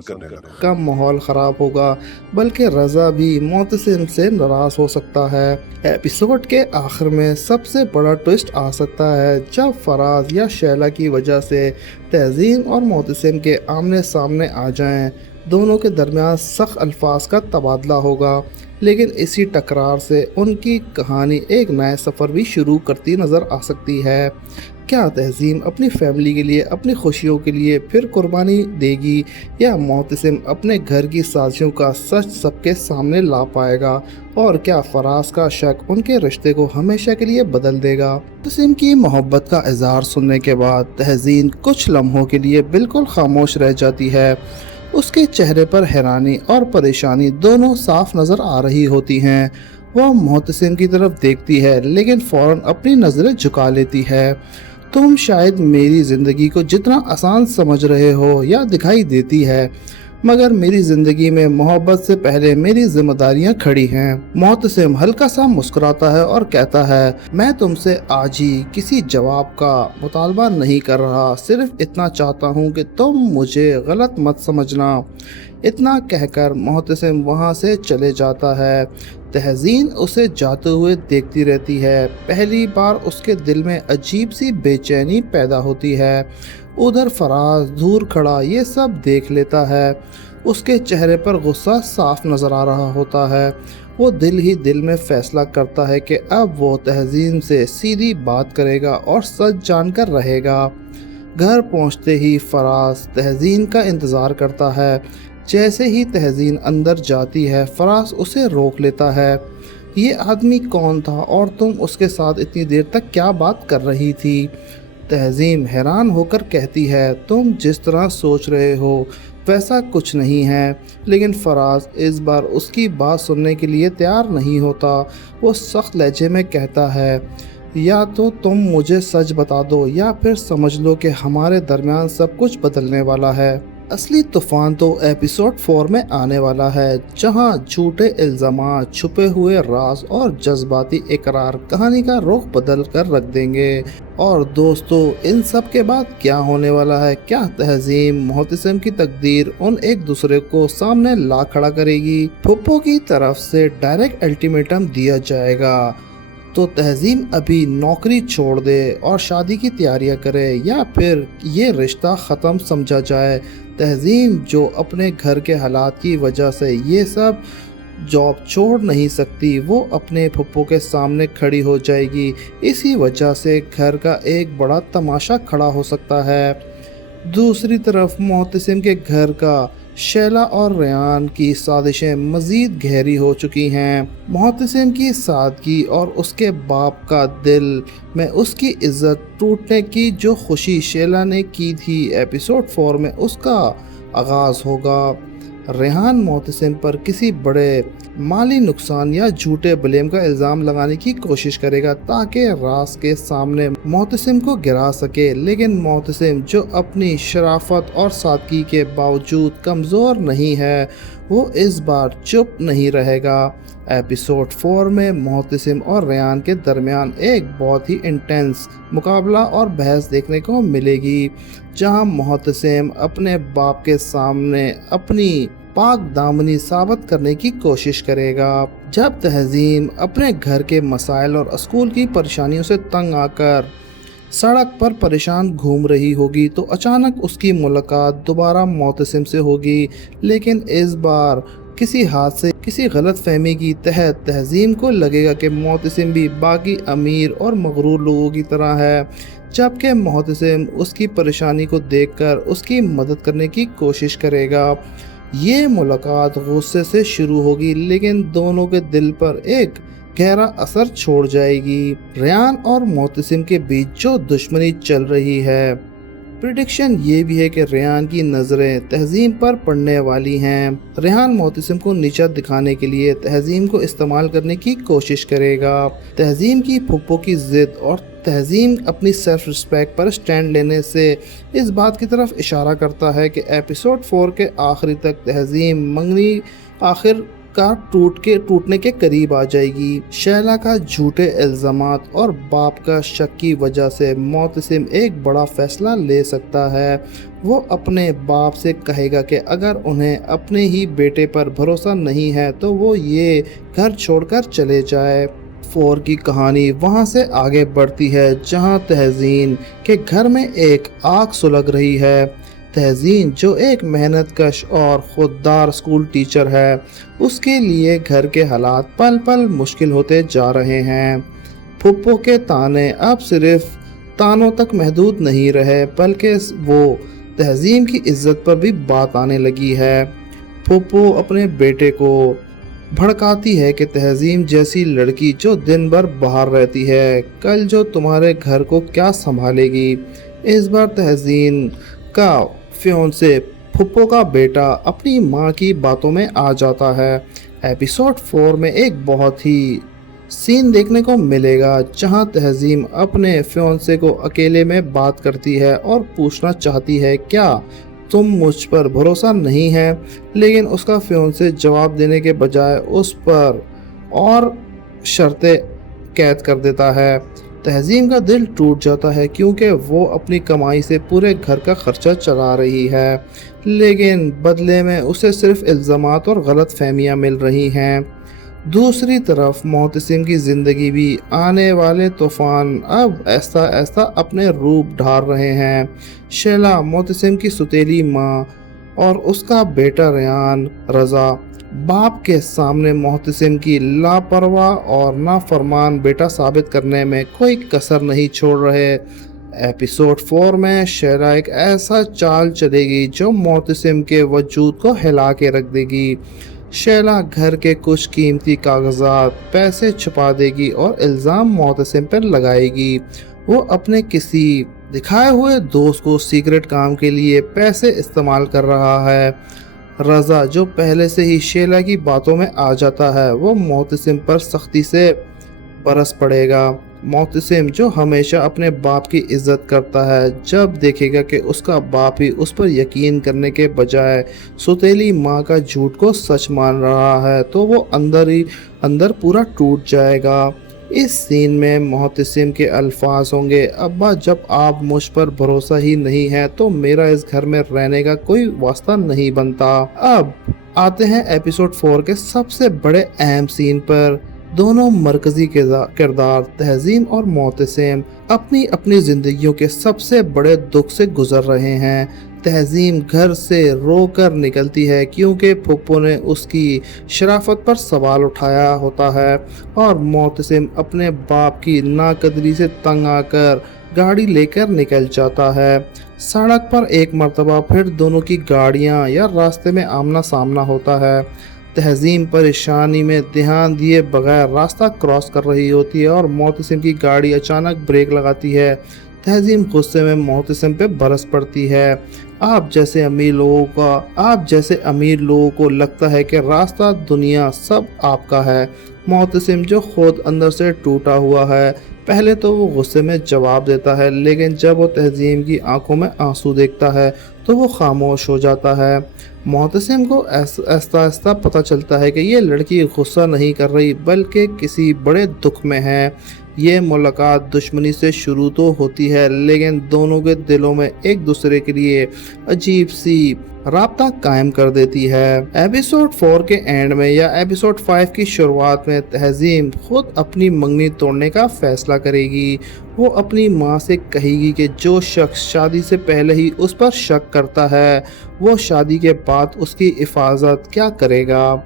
करने लगा। का माहौल ख़राब होगा, बल्कि रज़ा भी मोतसिम से नाराज़ हो सकता है। एपिसोड के आखिर में सबसे बड़ा ट्विस्ट आ सकता है जब फराज या शैला की वजह से तहज़ीम और मोतसिम के आमने सामने आ जाएं। दोनों के दरमियान सख्त अल्फाज का तबादला होगा, लेकिन इसी टकरार से उनकी कहानी एक नए सफ़र भी शुरू करती नज़र आ सकती है। क्या तहज़ीम अपनी फैमिली के लिए, अपनी खुशियों के लिए फिर कुर्बानी देगी, या मोतसिम अपने घर की साजिशों का सच सबके सामने ला पाएगा, और क्या फराज का शक उनके रिश्ते को हमेशा के लिए बदल देगा? मोतसिम की मोहब्बत का इजहार सुनने के बाद तहज़ीन कुछ लम्हों के लिए बिल्कुल खामोश रह जाती है। उसके चेहरे पर हैरानी और परेशानी दोनों साफ नज़र आ रही होती हैं। वह मोतसिम की तरफ देखती है, लेकिन फ़ौरन अपनी नज़रें झुका लेती है। तुम शायद मेरी ज़िंदगी को जितना आसान समझ रहे हो या दिखाई देती है, मगर मेरी ज़िंदगी में मोहब्बत से पहले मेरी जिम्मेदारियां खड़ी हैं। मोतसिम हल्का सा मुस्कुराता है और कहता है, मैं तुमसे आज ही किसी जवाब का मुतालबा नहीं कर रहा, सिर्फ इतना चाहता हूँ कि तुम मुझे गलत मत समझना। इतना कहकर मोतसिम वहाँ से चले जाता है। तहज़ीन उसे जाते हुए देखती रहती है। पहली बार उसके दिल में अजीब सी बेचैनी पैदा होती है। उधर फराज दूर खड़ा ये सब देख लेता है। उसके चेहरे पर गुस्सा साफ नज़र आ रहा होता है। वो दिल ही दिल में फ़ैसला करता है कि अब वो तहज़ीन से सीधी बात करेगा और सच जानकर रहेगा। घर पहुंचते ही फराज तहज़ीन का इंतज़ार करता है। जैसे ही तहज़ीन अंदर जाती है, फराज उसे रोक लेता है। ये आदमी कौन था और तुम उसके साथ इतनी देर तक क्या बात कर रही थी? तहज़ीन हैरान होकर कहती है, तुम जिस तरह सोच रहे हो वैसा कुछ नहीं है। लेकिन फराज इस बार उसकी बात सुनने के लिए तैयार नहीं होता। वो सख्त लहजे में कहता है, या तो तुम मुझे सच बता दो या फिर समझ लो कि हमारे दरमियान सब कुछ बदलने वाला है। असली तूफान तो एपिसोड 4 में आने वाला है, जहां झूठे इल्ज़ामात, छुपे हुए राज और जज्बाती इकरार कहानी का रुख बदल कर रख देंगे। और दोस्तों, इन सब के बाद क्या होने वाला है? क्या तहज़ीन मोहतसिम की तकदीर उन एक दूसरे को सामने ला खड़ा करेगी? फुप्पो की तरफ से डायरेक्ट अल्टीमेटम दिया जाएगा तो तहज़ीन अभी नौकरी छोड़ दे और शादी की तैयारियां करे, या फिर ये रिश्ता ख़त्म समझा जाए? तहज़ीन जो अपने घर के हालात की वजह से ये सब जॉब छोड़ नहीं सकती, वो अपने फुप्पो के सामने खड़ी हो जाएगी। इसी वजह से घर का एक बड़ा तमाशा खड़ा हो सकता है। दूसरी तरफ मोहतसिम के घर का शैला और रेयान की साजिशें मज़ीद गहरी हो चुकी हैं। मोहतसिम की सादगी और उसके बाप का दिल में उसकी इज़्ज़त टूटने की जो खुशी शैला ने की थी, एपिसोड 4 में उसका आगाज़ होगा। रेहान मोहतसिम पर किसी बड़े माली नुकसान या झूठे ब्लेम का इल्ज़ाम लगाने की कोशिश करेगा ताकि राज के सामने मोहतसिम को गिरा सके, लेकिन मोहतसिम जो अपनी शराफत और सादगी के बावजूद कमज़ोर नहीं है, वो इस बार चुप नहीं रहेगा। एपिसोड 4 में मोहतसिम और रेयान के दरमियान एक बहुत ही इंटेंस मुकाबला और बहस देखने को मिलेगी, जहां मोहतसिम अपने बाप के सामने अपनी पाक दामनी साबित करने की कोशिश करेगा। जब तहज़ीन अपने घर के मसाइल और स्कूल की परेशानियों से तंग आकर सड़क पर परेशान घूम रही होगी, तो अचानक उसकी मुलाकात दोबारा मोहतसिम से होगी। लेकिन इस बार किसी हादसे, किसी गलत फहमी की तहत तहज़ीन को लगेगा कि मोहतसिम भी बाकी अमीर और मगरूर लोगों की तरह है, जबकि मोहतसिम उसकी परेशानी को देखकर उसकी मदद करने की कोशिश करेगा। ये मुलाकात गुस्से से शुरू होगी, लेकिन दोनों के दिल पर एक गहरा असर छोड़ जाएगी। रेयान और मोहतसिम के बीच जो दुश्मनी चल रही है, प्रिडिक्शन ये भी है कि रेहान की नज़रें तहज़ीन पर पड़ने वाली हैं। रेहान मोहतसिम को नीचा दिखाने के लिए तहज़ीन को इस्तेमाल करने की कोशिश करेगा। तहज़ीन की फुप्पो की ज़िद और तहज़ीन अपनी सेल्फ रिस्पेक्ट पर स्टैंड लेने से इस बात की तरफ इशारा करता है कि एपिसोड 4 के आखिरी तक तहज़ीन मंगनी आखिर का टूटने के करीब आ जाएगी। शैला का झूठे इल्जामात और बाप का शक की वजह से मोहतसिम एक बड़ा फैसला ले सकता है। वो अपने बाप से कहेगा कि अगर उन्हें अपने ही बेटे पर भरोसा नहीं है तो वो ये घर छोड़कर चले जाए। 4 की कहानी वहाँ से आगे बढ़ती है जहाँ तहजीन के घर में एक आग सुलग रही है। तहजीन जो एक मेहनतकश और खुददार स्कूल टीचर है, उसके लिए घर के हालात पल पल मुश्किल होते जा रहे हैं। फुप्पो के ताने अब सिर्फ तानों तक महदूद नहीं रहे बल्कि वो तहजीन की इज्जत पर भी बात आने लगी है। फुप्पो अपने बेटे को भड़काती है कि तहजीम जैसी लड़की जो दिन भर बाहर रहती है, कल जो तुम्हारे घर को क्या संभालेगी। इस बार तहजीन का फियोंसे फुप्पो का बेटा अपनी माँ की बातों में आ जाता है। एपिसोड 4 में एक बहुत ही सीन देखने को मिलेगा जहां तहजीम अपने फियोंसे को अकेले में बात करती है और पूछना चाहती है क्या तुम मुझ पर भरोसा नहीं है, लेकिन उसका फियोंसे जवाब देने के बजाय उस पर और शर्तें कैद कर देता है। तहजीम का दिल टूट जाता है क्योंकि वो अपनी कमाई से पूरे घर का खर्चा चला रही है, लेकिन बदले में उसे सिर्फ इल्ज़ामात और गलत फहमियाँ मिल रही हैं। दूसरी तरफ मोहतसिम की ज़िंदगी भी आने वाले तूफ़ान अब ऐसा ऐसा अपने रूप ढाल रहे हैं। शैला मोहतसिम की सुतेली माँ और उसका बेटा रेहान रज़ा बाप के सामने मोहतसिम की लापरवाह और नाफरमान बेटा साबित करने में कोई कसर नहीं छोड़ रहे। एपिसोड 4 में शैला एक ऐसा चाल चलेगी जो मोहतसिम के वजूद को हिला के रख देगी। शैला घर के कुछ कीमती कागजात पैसे छुपा देगी और इल्ज़ाम मोहतसिम पर लगाएगी। वो अपने किसी दिखाए हुए दोस्त को सीक्रेट काम के लिए पैसे इस्तेमाल कर रहा है। रज़ा जो पहले से ही शैला की बातों में आ जाता है, वो मोहतसिम पर सख्ती से बरस पड़ेगा। मोहतसिम जो हमेशा अपने बाप की इज्जत करता है, जब देखेगा कि उसका बाप ही उस पर यकीन करने के बजाय सुतेली माँ का झूठ को सच मान रहा है, तो वो अंदर ही अंदर पूरा टूट जाएगा। इस सीन में मोहतसिम के अल्फाज होंगे, अब्बा जब आप मुझ पर भरोसा ही नहीं है तो मेरा इस घर में रहने का कोई वास्ता नहीं बनता। अब आते हैं एपिसोड 4 के सबसे बड़े अहम सीन पर। दोनों मरकजी किरदार तहजीम और मोहतसिम अपनी अपनी जिंदगियों के सबसे बड़े दुख से गुजर रहे हैं। तहजीम घर से रोकर निकलती है क्योंकि फुप्पो ने उसकी शराफत पर सवाल उठाया होता है, और मोहतसिम अपने बाप की नाकदरी से तंग आकर गाड़ी लेकर निकल जाता है। सड़क पर एक मर्तबा फिर दोनों की गाड़ियां या रास्ते में आमना सामना होता है। तहजीम परेशानी में ध्यान दिए बगैर रास्ता क्रॉस कर रही होती है और मोहतसिम की गाड़ी अचानक ब्रेक लगाती है। तहजीम गुस्से में मोहतसिम पे बरस पड़ती है। आप जैसे अमीर लोगों को लगता है कि रास्ता दुनिया सब आपका है। मोहतसिम जो खुद अंदर से टूटा हुआ है, पहले तो वो गुस्से में जवाब देता है, लेकिन जब वो तहजीम की आंखों में आंसू देखता है तो वो खामोश हो जाता है। मोहतसिम को आहिस्ता आहिस्ता पता चलता है कि ये लड़की गुस्सा नहीं कर रही बल्कि किसी बड़े दुख में है। ये मुलाकात दुश्मनी से शुरू तो होती है, लेकिन दोनों के दिलों में एक दूसरे के लिए अजीब सी राब्ता कायम कर देती है। एपिसोड 4 के एंड में या एपिसोड 5 की शुरुआत में तहजीम खुद अपनी मंगनी तोड़ने का फैसला करेगी। वो अपनी माँ से कहेगी कि जो शख्स शादी से पहले ही उस पर शक करता है, वो शादी के बाद उसकी हिफाजत क्या करेगा।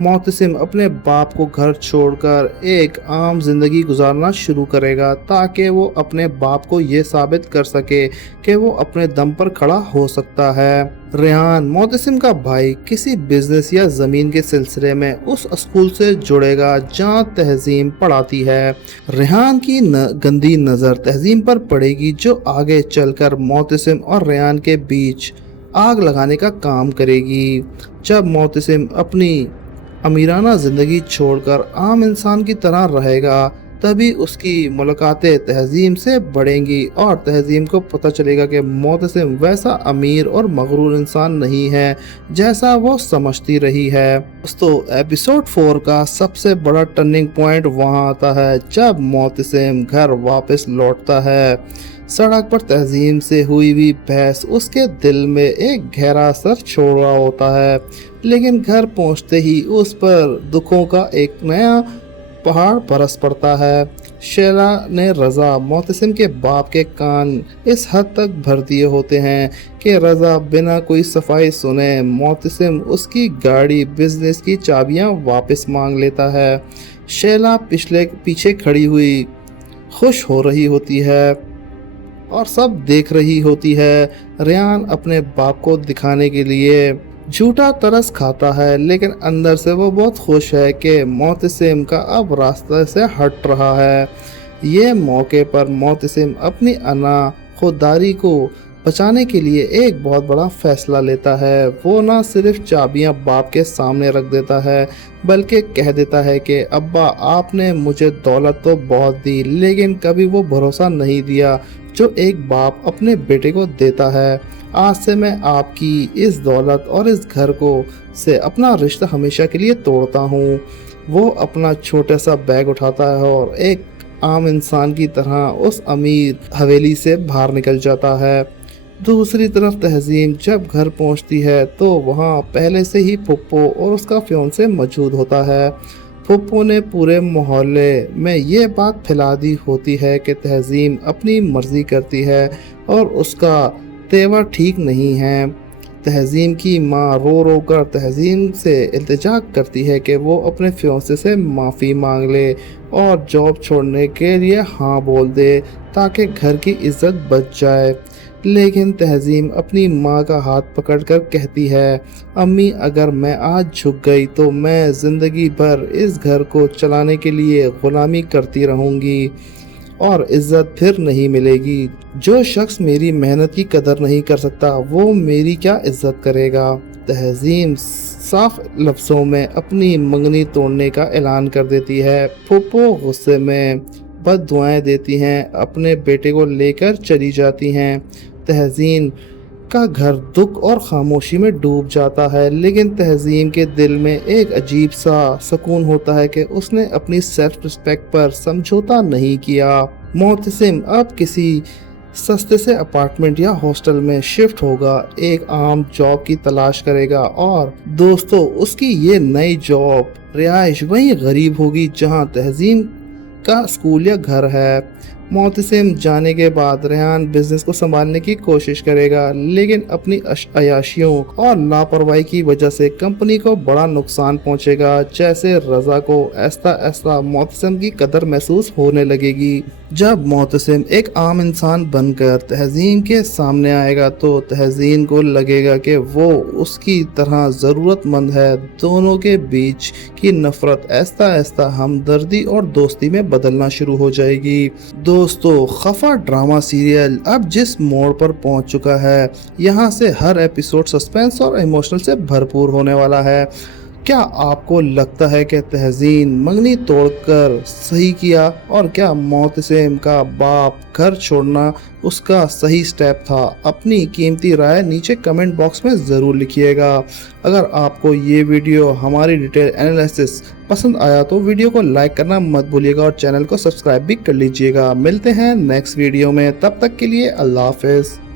मोहतसिम अपने बाप को घर छोड़कर एक आम जिंदगी गुजारना शुरू करेगा ताकि वो अपने बाप को ये साबित कर सके कि वो अपने दम पर खड़ा हो सकता है। रेहान मोहतसिम का भाई किसी बिजनेस या ज़मीन के सिलसिले में उस स्कूल से जुड़ेगा जहाँ तहजीम पढ़ाती है। रेहान की गंदी नज़र तहजीम पर पड़ेगी जो आगे चलकर मोहतसिम और रेहान के बीच आग लगाने का काम करेगी। जब मोहतसिम अपनी अमीराना ज़िंदगी छोड़कर आम इंसान की तरह रहेगा, तभी उसकी मुलाकातें तहज़ीम से बढ़ेंगी और तहज़ीम को पता चलेगा कि मोतसिम वैसा अमीर और मगरूर इंसान नहीं है जैसा वो समझती रही है। दोस्तों, एपिसोड 4 का सबसे बड़ा टर्निंग पॉइंट वहाँ आता है जब मोतसिम घर वापस लौटता है। सड़क पर तहज़ीम से हुई बहस उसके दिल में एक गहरा असर छोड़ रहा होता है, लेकिन घर पहुंचते ही उस पर दुखों का एक नया पहाड़ बरस पड़ता है। शैला ने रज़ा मोतसिम के बाप के कान इस हद तक भर दिए होते हैं कि रज़ा बिना कोई सफाई सुने मोतसिम उसकी गाड़ी बिजनेस की चाबियां वापस मांग लेता है। शैला पीछे खड़ी हुई खुश हो रही होती है और सब देख रही होती है। रेहान अपने बाप को दिखाने के लिए झूठा तरस खाता है, लेकिन अंदर से वो बहुत खुश है कि मोतसिम का अब रास्ते से हट रहा है। ये मौके पर मोतसिम अपनी अना खुददारी को बचाने के लिए एक बहुत बड़ा फैसला लेता है। वो ना सिर्फ चाबियां बाप के सामने रख देता है, बल्कि कह देता है कि अब्बा, आपने मुझे दौलत तो बहुत दी, लेकिन कभी वो भरोसा नहीं दिया जो एक बाप अपने बेटे को देता है। आज से मैं आपकी इस दौलत और इस घर को से अपना रिश्ता हमेशा के लिए तोड़ता हूँ। वो अपना छोटा सा बैग उठाता है और एक आम इंसान की तरह उस अमीर हवेली से बाहर निकल जाता है। दूसरी तरफ तहज़ीम जब घर पहुंचती है तो वहां पहले से ही फुप्पो और उसका फियांसे मौजूद होता है। फुप्पो ने पूरे मोहल्ले में ये बात फैला दी होती है कि तहज़ीम अपनी मर्जी करती है और उसका तेवर ठीक नहीं है। तहज़ीम की माँ रो रो कर तहज़ीम से इल्तिजा करती है कि वो अपने फियांसे से माफ़ी मांग ले और जॉब छोड़ने के लिए हाँ बोल दे ताकि घर की इज्जत बच जाए। लेकिन तहज़ीम अपनी माँ का हाथ पकड़कर कहती है, अम्मी, अगर मैं आज झुक गई तो मैं ज़िंदगी भर इस घर को चलाने के लिए ग़ुलामी करती रहूँगी और इज़्ज़त फिर नहीं मिलेगी। जो शख्स मेरी मेहनत की कदर नहीं कर सकता वो मेरी क्या इज़्ज़त करेगा। तहज़ीम साफ लफ्ज़ों में अपनी मंगनी तोड़ने का ऐलान कर देती है। फुप्पो गुस्से में बद्दुआएं देती हैं, अपने बेटे को लेकर चली जाती हैं। तहज़ीम का घर दुख और खामोशी में डूब जाता है, लेकिन तहज़ीम के दिल में एक अजीब सा सुकून होता है कि उसने अपनी सेल्फ रिस्पेक्ट पर समझौता नहीं किया। मोतसिम अब किसी सस्ते से अपार्टमेंट या हॉस्टल में शिफ्ट होगा, एक आम जॉब की तलाश करेगा और दोस्तों, उसकी ये नई जॉब रिहाइश वहीं गरीब होगी जहां तहज़ीम का स्कूल या घर है। मोतसिम जाने के बाद रेहान बिजनेस को संभालने की कोशिश करेगा, लेकिन अपनी अयाशियों और लापरवाही की वजह से कंपनी को बड़ा नुकसान पहुंचेगा। जैसे रज़ा को ऐसा ऐसा मोतसिम की कदर महसूस होने लगेगी। जब मोतसिम एक आम इंसान बनकर तहज़ीम के सामने आएगा तो तहज़ीम को लगेगा कि वो उसकी तरह ज़रूरतमंद है। दोनों के बीच की नफ़रत ऐसा ऐसा हमदर्दी और दोस्ती में बदलना शुरू हो जाएगी। दोस्तों, खफा ड्रामा सीरियल अब जिस मोड़ पर पहुंच चुका है, यहाँ से हर एपिसोड सस्पेंस और इमोशनल से भरपूर होने वाला है। क्या आपको लगता है कि तहज़ीम मंगनी तोड़कर सही किया, और क्या मोतसिम का बाप घर छोड़ना उसका सही स्टेप था? अपनी कीमती राय नीचे कमेंट बॉक्स में ज़रूर लिखिएगा। अगर आपको ये वीडियो हमारी डिटेल एनालिसिस पसंद आया तो वीडियो को लाइक करना मत भूलिएगा और चैनल को सब्सक्राइब भी कर लीजिएगा। मिलते हैं नेक्स्ट वीडियो में, तब तक के लिए अल्लाह हाफ़िज़।